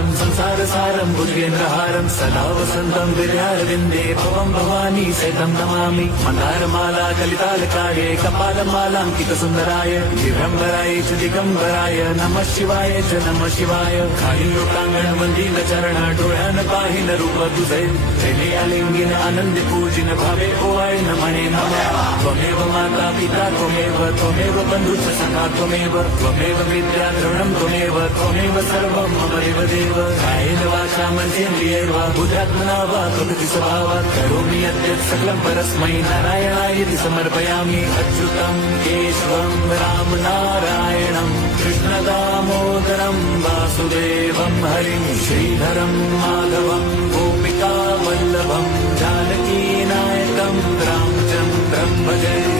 संहारं संसारसारं भुजगेन्द्रहारं सदा वसन्तं विद्यारविन्दे भवं भवानी सहितं नमामि मन्दारमाला कलितालकाये कपालमालाङ्कितसुन्दराय दिगम्बराय च दिगम्बराय नमः शिवाय च नमः शिवाय खालील लोकांगण मंदिर चरण डोळ्यान पाहिन रूप तुझे प्रेमे आलिंगिन आनंद पूजिन भावे ओवाय न म्हणे नमः त्वमेव माता पिता त्वमेव बंधुश्च सखा त्वमेव विद्या द्रवणं त्वमेव सर्वं मम देव कायेन वाचा मनसेन्द्रियैर्वा बुद्ध्यात्मना वा प्रकृति स्वभावात् करोमि यद्यत् सकलं परस्मै नारायणाय समर्पयामि अच्युतं केशवं राम नारायणं कृष्णदामोदरं वासुदेवं हरिं श्रीधरं माधवं गोपिका वल्लभं जानकीनायकं रामचन्द्रं भजे।